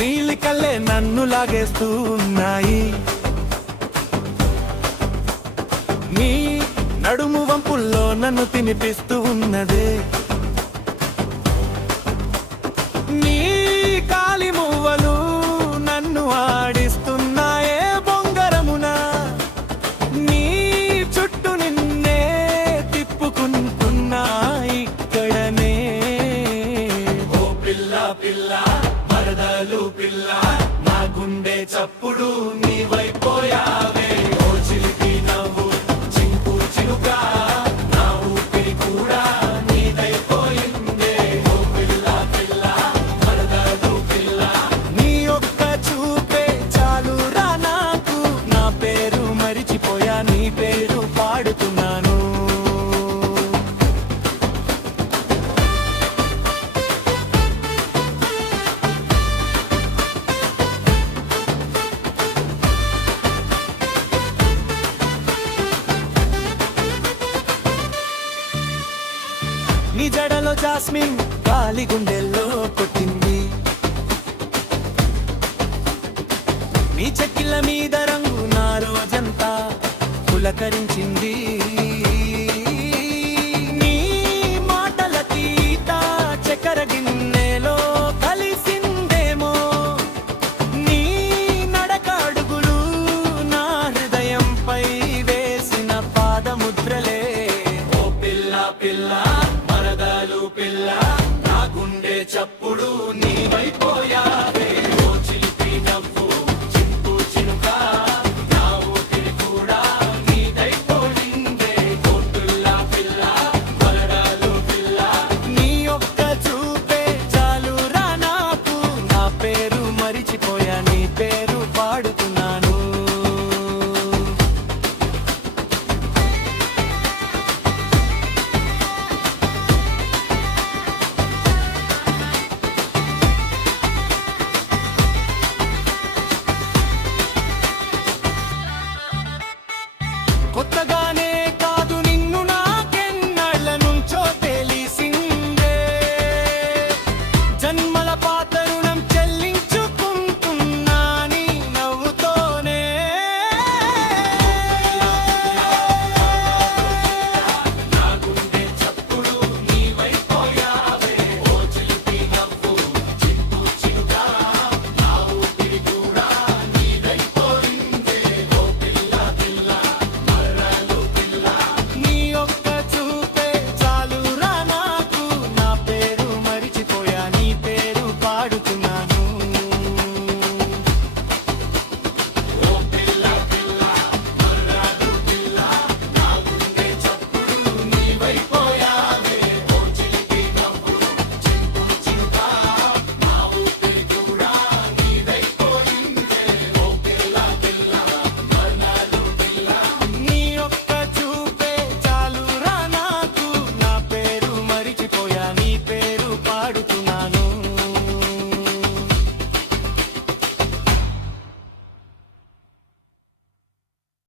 నీలి కళ్ళే నన్ను లాగేస్తూ ఉన్నాయి నీ నడుము వంపుల్లో నన్ను తినిపిస్తూ ఉన్నదే. నీ కాలి మువ్వలు నన్ను ఆడిస్తున్నాయే బొంగరమున. నీ చుట్టూ నిన్నే తిప్పుకుంటున్నా ఇక్కడనే. ఓ పిల్ల పిల్ల. మరదలు పిల్ల నా గుండె చప్పుడు నీవైపోయావే. జడలో జాస్మిన్ గాలి గుండెల్లో కొట్టింది. నీ చెక్కిల మీద రంగు నా రోజంతా పులకరించింది. చప్పుడు నీవైపోయావే. ఓ చిలిపి కూడా నీదైపోయిందే. కోటుల్లా పిల్ల కొలడాలు పిల్ల. నీ ఒక్క చూపే చాలు నాకు. నా పేరు మరిచిపోయా నీ పేరు